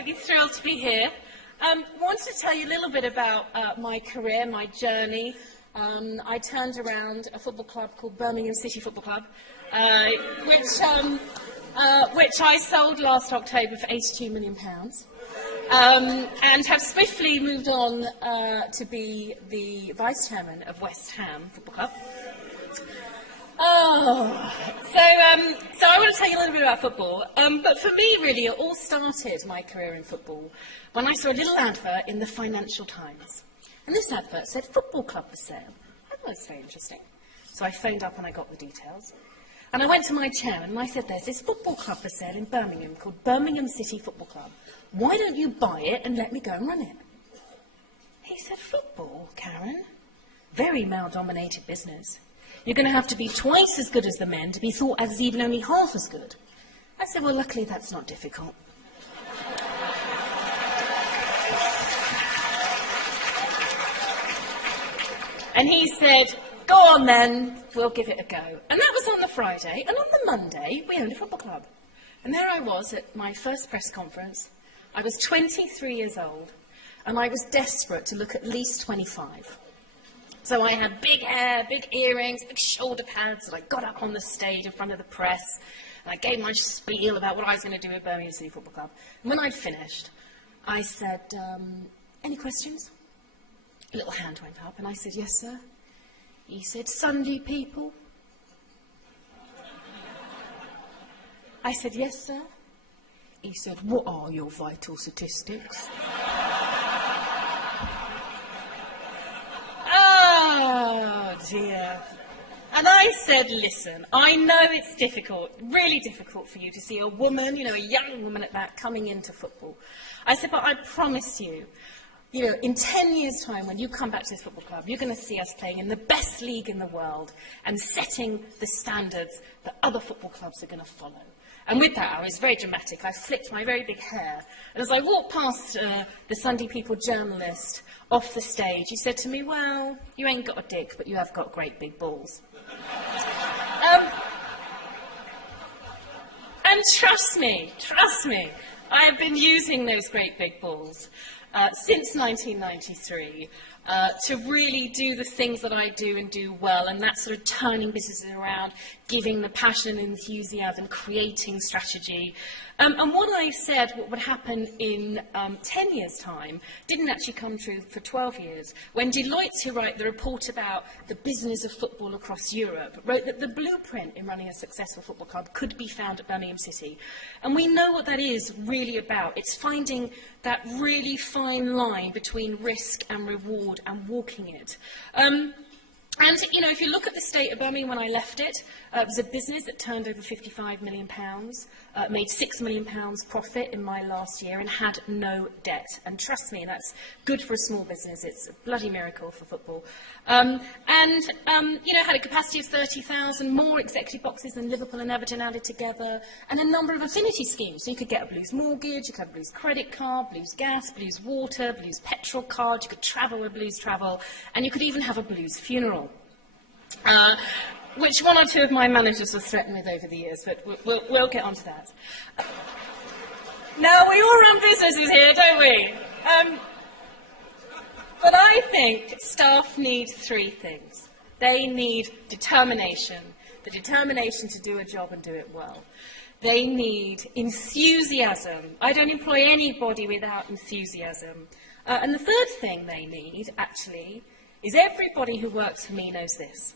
absolutely thrilled to be here. Wanted to tell you a little bit about my career, my journey. I turned around a football club called Birmingham City Football Club, which I sold last October for £82 million. And have swiftly moved on to be the vice chairman of West Ham Football Club. So I want to tell you a little bit about football. But for me, really, it all started my career in football when I saw a little advert in the Financial Times. And this advert said, "Football club for sale." I thought it was very interesting. So I phoned up and I got the details. And I went to my chairman and I said, "There's this football club for sale in Birmingham called Birmingham City Football Club. Why don't you buy it and let me go and run it?" He said, "Football, Karren? Very male-dominated business. You're going to have to be twice as good as the men to be thought as even only half as good." I said, "Well, luckily that's not difficult." And he said, "Go on then, we'll give it a go." And that was on the Friday, and on the Monday, we owned a football club. And there I was at my first press conference. I was 23 years old, and I was desperate to look at least 25. So I had big hair, big earrings, big shoulder pads, and I got up on the stage in front of the press, and I gave my spiel about what I was going to do at Birmingham City Football Club. And when I'd finished, I said, "Any questions?" A little hand went up, and I said, "Yes, sir." He said, "Sunday people?" I said, "Yes, sir." He said, "What are your vital statistics?" Oh, dear. And I said, "Listen, I know it's difficult, really difficult for you to see a woman, a young woman at that, coming into football." I said, "But I promise you, in 10 years' time, when you come back to this football club, you're going to see us playing in the best league in the world and setting the standards that other football clubs are going to follow." And with that, I was very dramatic. I flicked my very big hair. And as I walked past the Sunday People journalist off the stage, he said to me, "Well, you ain't got a dick, but you have got great big balls." And trust me, I have been using those great big balls since 1993 to really do the things that I do and do well, and that's sort of turning businesses around, giving the passion and enthusiasm, creating strategy. And what I said what would happen in 10 years' time didn't actually come true for 12 years, when Deloitte, who wrote the report about the business of football across Europe, wrote that the blueprint in running a successful football club could be found at Birmingham City. And we know what that is really about. It's finding that really fine line between risk and reward and walking it. And, if you look at the state of Birmingham when I left it, it was a business that turned over £55 million, made £6 million profit in my last year, and had no debt. And trust me, that's good for a small business. It's a bloody miracle for football. Had a capacity of 30,000, more executive boxes than Liverpool and Everton added together, and a number of affinity schemes. So you could get a Blues mortgage, you could have a Blues credit card, Blues gas, Blues water, Blues petrol card, you could travel with Blues travel, and you could even have a Blues funeral. Which one or two of my managers were threatened with over the years, but we'll get onto that. Now, we all run businesses here, don't we? But I think staff need three things. They need determination, the determination to do a job and do it well. They need enthusiasm. I don't employ anybody without enthusiasm. And the third thing they need, actually, is everybody who works for me knows this.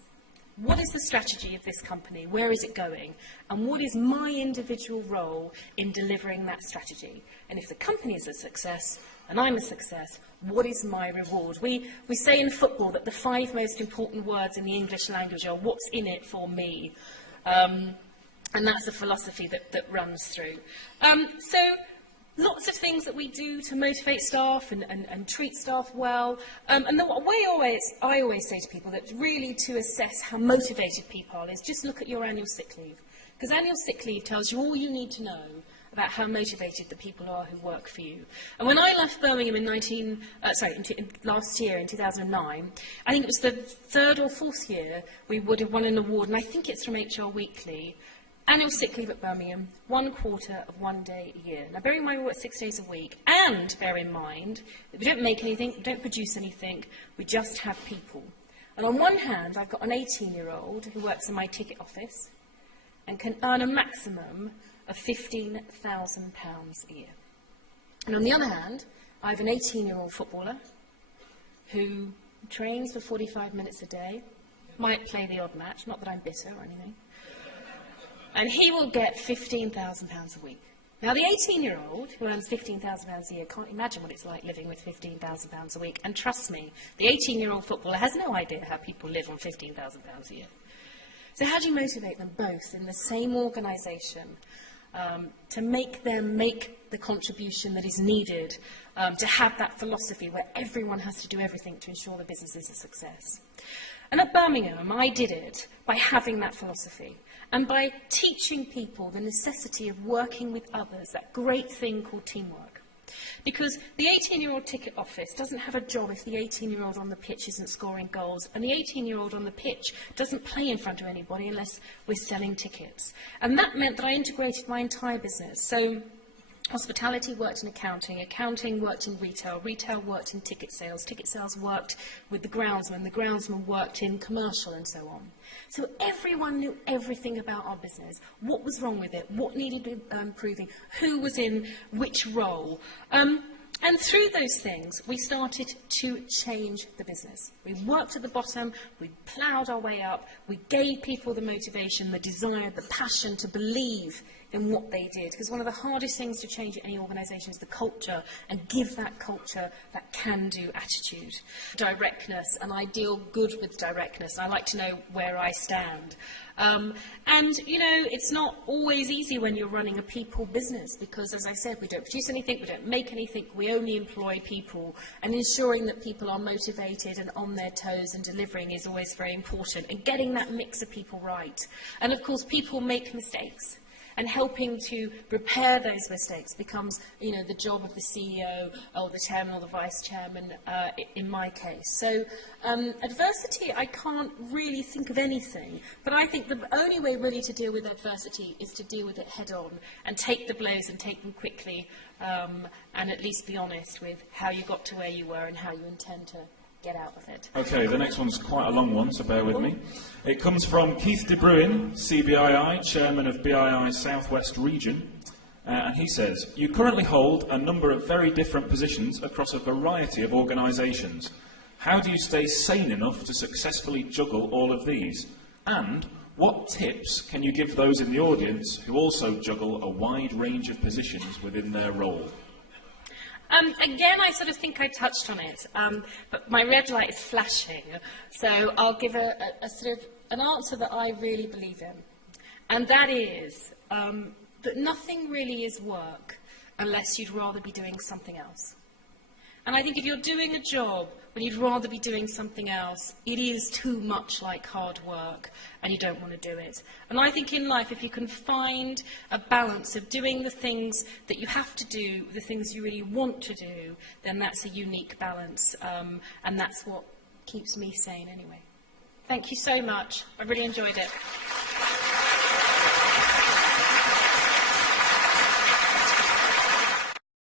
What is the strategy of this company? Where is it going? And what is my individual role in delivering that strategy? And if the company is a success, and I'm a success, what is my reward? We say in football that the 5 most important words in the English language are, "What's in it for me?" And that's a philosophy that runs through. So lots of things that we do to motivate staff and treat staff well. And the way I always say to people that really to assess how motivated people are is just look at your annual sick leave. Because annual sick leave tells you all you need to know about how motivated the people are who work for you. And when I left Birmingham last year, in 2009, I think it was the 3rd or 4th year we would have won an award, and I think it's from HR Weekly, Annual sick leave at Birmingham, 1/4 of 1 day a year. Now, bear in mind we work 6 days a week, and bear in mind that we don't make anything, we don't produce anything, we just have people. And on one hand, I've got an 18-year-old who works in my ticket office and can earn a maximum of £15,000 a year. And on the other hand, I have an 18-year-old footballer who trains for 45 minutes a day, might play the odd match, not that I'm bitter or anything, and he will get £15,000 a week. Now, the 18-year-old who earns £15,000 a year can't imagine what it's like living with £15,000 a week, and trust me, the 18-year-old footballer has no idea how people live on £15,000 a year. So how do you motivate them both in the same organisation to make them make the contribution that is needed to have that philosophy where everyone has to do everything to ensure the business is a success? And at Birmingham, I did it by having that philosophy and by teaching people the necessity of working with others, that great thing called teamwork. Because the 18-year-old ticket office doesn't have a job if the 18-year-old on the pitch isn't scoring goals, and the 18-year-old on the pitch doesn't play in front of anybody unless we're selling tickets. And that meant that I integrated my entire business. So hospitality worked in accounting, accounting worked in retail, retail worked in ticket sales worked with the groundsman worked in commercial, and so on. So everyone knew everything about our business, what was wrong with it, what needed improving, who was in which role. And through those things, we started to change the business. We worked at the bottom, we ploughed our way up, we gave people the motivation, the desire, the passion to believe in what they did. Because one of the hardest things to change in any organisation is the culture, and give that culture that can-do attitude. Directness, and I deal good with directness. I like to know where I stand. And, you know, it's not always easy when you're running a people business because, as I said, we don't produce anything, we don't make anything, we only employ people. And ensuring that people are motivated and on their toes and delivering is always very important. And getting that mix of people right. And, of course, people make mistakes. And helping to repair those mistakes becomes, you know, the job of the CEO or the chairman or the vice chairman in my case. So adversity, I can't really think of anything, but I think the only way really to deal with adversity is to deal with it head on and take the blows and take them quickly and at least be honest with how you got to where you were and how you intend to get out of it. Okay, the next one's quite a long one, so bear with me. It comes from Keith De Bruin, CBII, Chairman of BII Southwest Region, and he says, you currently hold a number of very different positions across a variety of organisations. How do you stay sane enough to successfully juggle all of these? And what tips can you give those in the audience who also juggle a wide range of positions within their role? Again, I sort of think I touched on it, but my red light is flashing, so I'll give a sort of an answer that I really believe in, and that is that nothing really is work unless you'd rather be doing something else. And I think if you're doing a job when you'd rather be doing something else, it is too much like hard work and you don't want to do it. And I think in life, if you can find a balance of doing the things that you have to do, the things you really want to do, then that's a unique balance. And that's what keeps me sane anyway. Thank you so much. I really enjoyed it.